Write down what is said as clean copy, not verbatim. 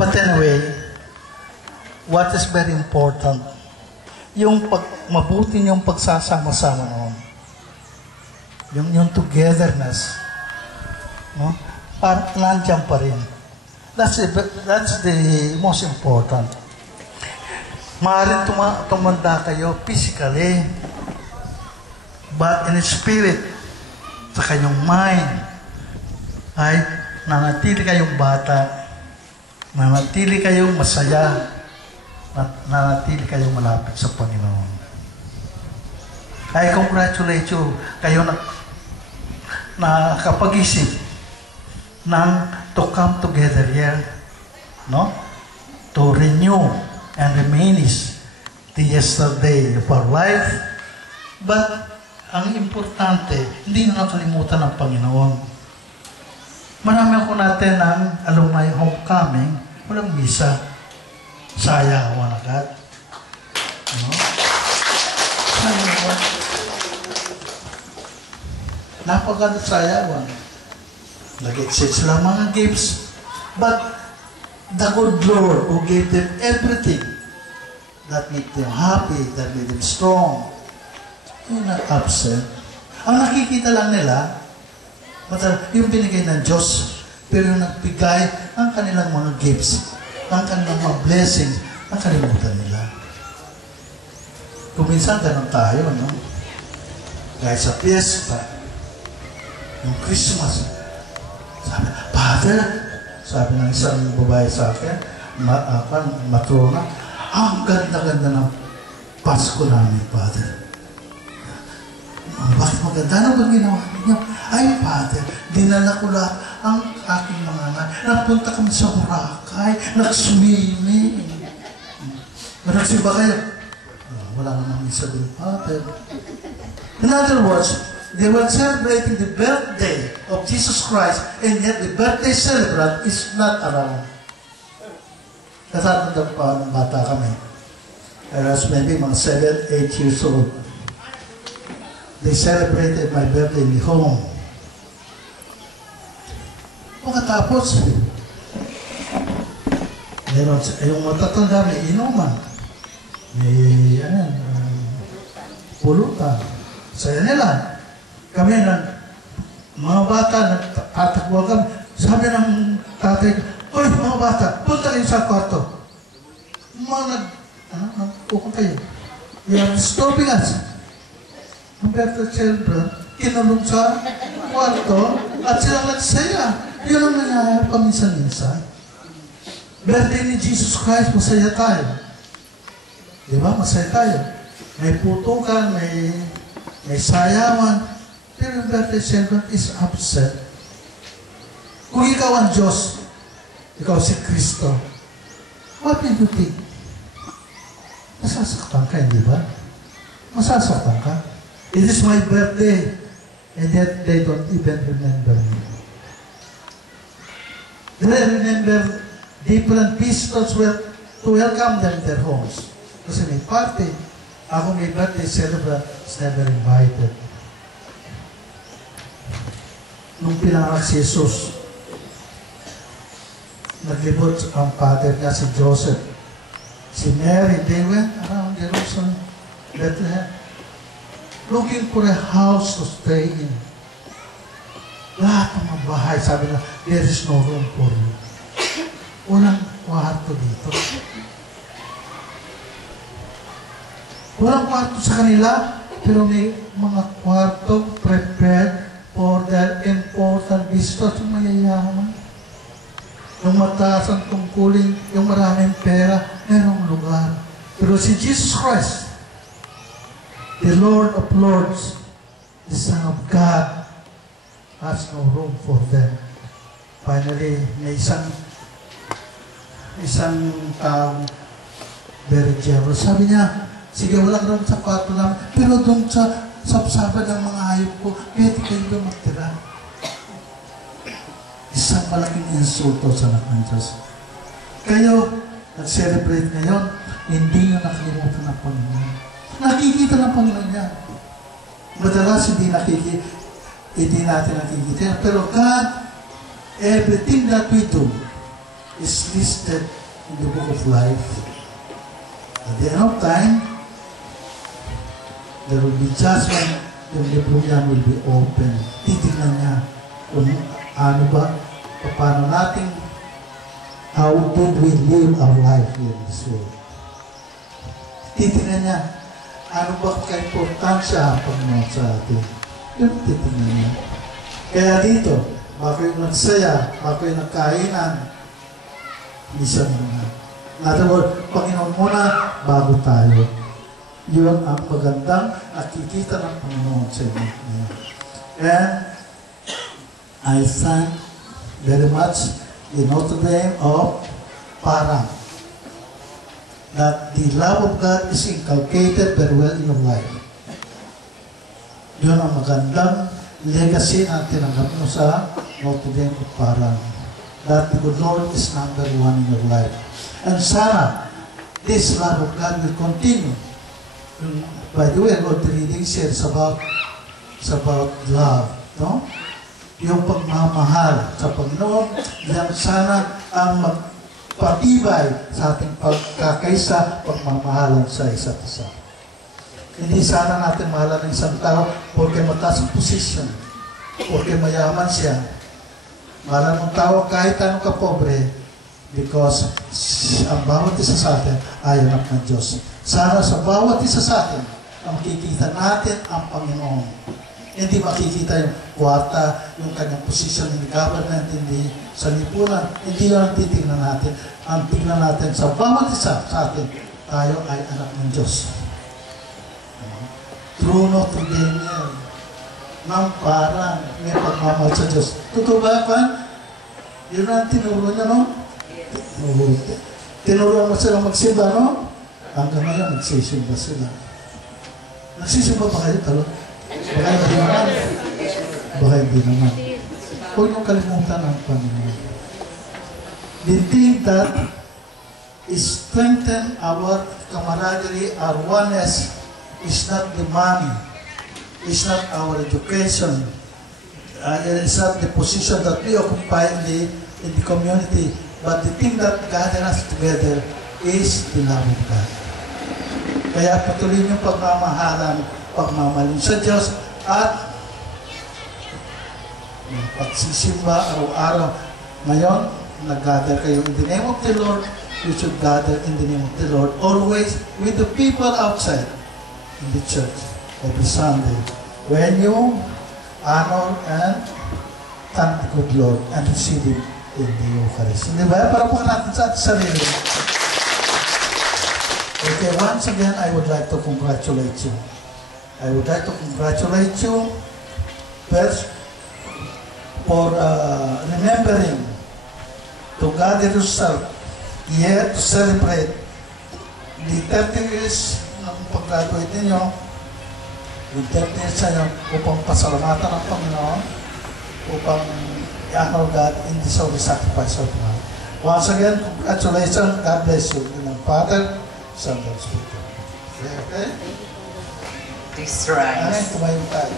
But anyway, what is very important, yung mabuti yung pagsasama-sama noon. Yung togetherness. No? Parang nandiyan pa rin. That's the most important. Maaaring tumanda kayo physically, but in spirit, sa kanyang mind, ay nanatili kayong bata, nanatili kayong masaya, nanatili kayong malapit sa Panginoon. I congratulate you, kayo nakapag-isip ng to come together here, no? To renew and reminisce the yesterday of our life. But ang importante, hindi na nakalimutan ng Panginoon. Marami ako natin ang alumni homecoming, walang misa. Sayawan agad. No? Sayawan. Napaganda sayawan. Nag-exchange sila mga gifts. But the good Lord who gave them everything that made them happy, that made them strong, yung not-absent. Ang nakikita lang nila, yung binigay ng Diyos, pero yung nagbigay ang kanilang mga gifts, ang kanilang mga blessings, ang kalimutan nila. Kung minsan, ganun tayo, no? Dahil sa fiesta, yung Christmas, sabi ng isang babae sa akin, matrona, ang ganda-ganda ng Pasko namin, Father. Bakit maganda? Ano ba ginawa niyo? Ay, Father, dinala ko lahat ang aking mga anak. Napunta kami sa Boracay, nag-swimming. Nagsiba kayo? Wala namang isa din, Father. In other words, they were celebrating the birthday of Jesus Christ, and yet the birthday celebrant is not around. Natatanda pa ng bata kami. I was maybe mga 7, 8 years old. They celebrated my birthday in the home. Pagkatapos, meron yung matatanda, may inuman, may pulutan. Saya nila. Kami mga bata, nagtatakbo kami. Sabi ng tatay, "Oy, mga bata, punta kayo sa kwarto." Ukong kayo. You are stopping us. Ang birthday celebrant, kinulong sa kwarto at silang nagsaya. Yun ang nangyayari paminsan-minsan. Birthday ni Jesus Christ, masaya tayo. Di ba? Masaya tayo. May putukan, may sayawan. Pero yung birthday celebrant is upset. Kung ikaw ang Diyos, ikaw si Kristo, what will you think? Masasaktan ka, hindi ba? Masasaktan ka. It is my birthday, and yet they don't even remember me. They remember different visitors to welcome them in their homes. Kasi may party. Ako may birthday celebrant is never invited. Nung pinanganak si Jesus, naglibot ang father niya, si Joseph. Si Mary, they went around Jerusalem, Bethlehem, looking for a house to stay in. Lahat ng mga bahay, sabi na, there is no room for you. Walang kwarto dito. Walang kwarto sa kanila, pero may mga kwarto prepared for their important visitors, yung mayayaman. Yung mataas ang tungkulin, yung maraming pera, merong lugar. Pero si Jesus Christ, the Lord of Lords, the Son of God, has no room for them. Finally, may isang taong very generous. Sabi niya, sige, walang room sa kwarto namin, pero doon sa sapsabad ng mga hayop ko, pwede kayo doon magtira. Isang malaking insulto sa anak ng Diyos. Kayo, nag-celebrate ngayon, hindi nyo nakalimutan ng Panginoon. Nakikita ng Panginoon niya. Madalas hindi natin nakikita. Pero God, everything that we do, is listed in the book of life. At the end of time, there will be judgment. Yung libro niya will be open. Titignan niya kung ano ba, paano natin, how did we live our life here in this world. Titignan niya, ano ba ka-importansya ang Panginoon sa atin. Yun titignan niya. Kaya dito, bako yung nagsaya, bako yung nagkainan, hindi siya muna. In other words, Panginoon muna, bago tayo. Yun ang magandang nakikita ng Panginoon sa inyo. And I thank very much the Notre Dame of Parang that the love of God is inculcated very well in your life. Yun ang magandang legacy na tinanggap mo sa Notre Dame of Parang. That the good Lord is number one in your life. And sana, this love of God will continue. By the way, Lord, the reading shares about love, no? Yung pagmamahal sa Panginoon, yan sana ang magpatibay sa ating pagkakaisa, pagmamahalan sa isa't isa. Hindi sana natin mahalan ng isang tao porque mataas ang position, porque mayaman siya. Mahalan ng tao kahit anong kapobre, because ang bawat isa sa atin ay anak ng Diyos. Sana sa bawat isa sa atin, makikita natin ang Panginoon. Hindi makikita yung kwarta, yung kanyang posisyon in the government, hindi sa lipunan. Hindi yun ang titignan natin. Ang tignan natin sa bawat isa sa atin, tayo ay anak ng Diyos. True Notre Dame yan. Nang parang may pagmamahal sa Diyos. Totoo ba, Juan? Yun ang tinuro niya, no? Tinuruan mo silang magsimba, no? Hanggang ngayon, nagsisimba sila. Nagsisimba ba kayo talo? Baka hindi naman. Baka hindi naman. Huwag niyong kalimutan ang Panginoon. The thing that is strengthen our camaraderie, our oneness, is not the money. It's not our education. It's not the position that we occupy in the community. But the thing that gathers us together is the love of God. Kaya patuloy niyong pagmamahalin sa Diyos at pagsisimba araw-araw. Ngayon, nag-gather kayo in the name of the Lord. You should gather in the name of the Lord always with the people outside in the church every Sunday. When you honor and thank the good Lord and receive Him in the Eucharist. Hindi ba? Para po natin sa sarili. Okay, once again, I would like to congratulate you. I would like to congratulate you first for remembering to gather yourself here to celebrate the 30 years ng pag-graduate ninyo, yung 30 years ninyo upang pasalamatan ng Panginoon, upang i-honor God in this holy sacrifice of God. Once again, congratulations. God bless you. In the Father, Son, and Spirit. Okay? Please rise. Tumayo tayo.